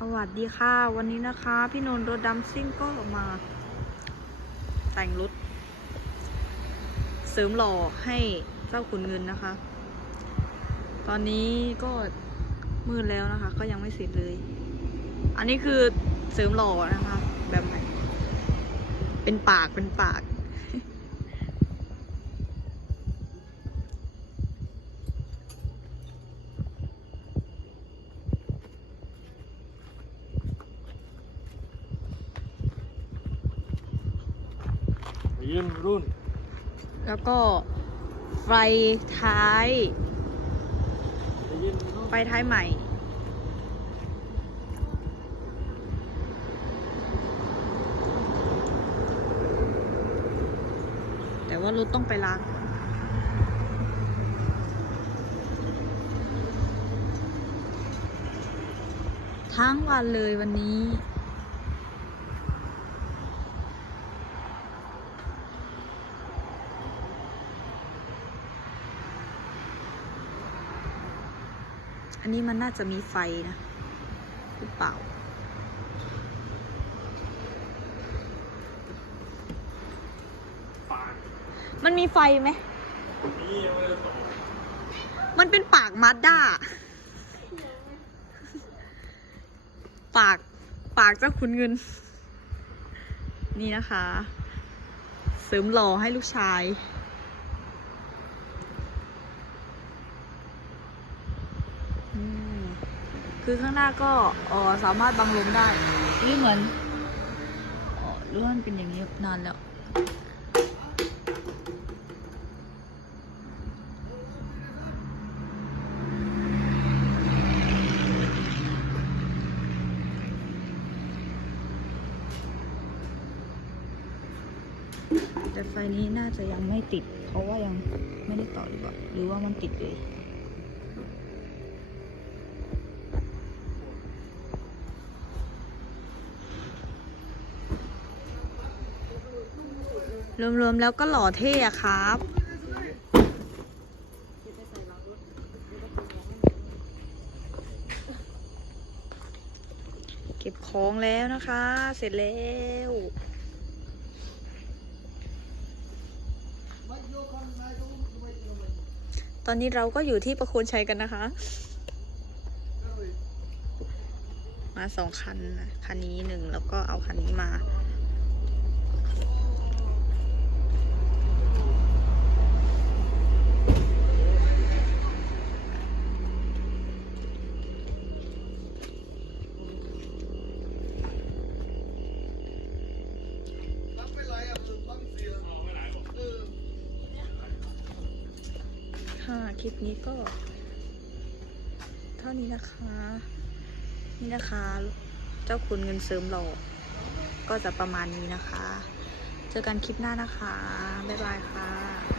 สวัสดีค่ะ วันนี้นะคะ พี่นนท์รถดำซิ่งก็มา แต่งรถ เสริมหล่อให้เจ้าขุนเงินนะคะ ตอนนี้ก็มืดแล้วนะคะ ก็ยังไม่เสร็จเลย อันนี้คือเสริมหล่อนะคะ แบบใหม่เป็นปากเป็นปาก ยืนรุ่น แล้วก็ไฟท้าย ยืนรุ่นไฟท้ายใหม่ แต่ว่ารถต้องไปล้างก่อนทั้งวันเลยวันนี้ อันนี้มันน่าจะมีไฟนะหรือเปล่า มันมีไฟไหม มันเป็นปากมาด้า ปาก ปากเจ้าคุณเงิน นี่นะคะ เสริมหล่อให้ลูกชาย อืม คือข้างหน้าก็เอ่อสามารถบังลมได้นี่เหมือนอ๋อหรือว่ามันเป็นอย่างนี้นานแล้ว แต่ไฟนี้น่าจะยังไม่ติด เพราะว่ายังไม่ได้ต่อหรือเปล่าหรือว่ามันติดเลย รวมๆแล้วก็หล่อเท่อะครับ เก็บของแล้วนะคะ เสร็จแล้วตอนนี้เราก็อยู่ที่ประโคนชัยกันนะคะ มาสองคัน คันนี้หนึ่งแล้วก็เอาคันนี้มา ค่ะ คลิปนี้ก็ เท่านี้นะคะ นี่นะคะ เจ้าคุณเงินเสริมหล่อก็จะประมาณนี้นะคะ เจอกันคลิปหน้านะคะ บ๊ายบายค่ะ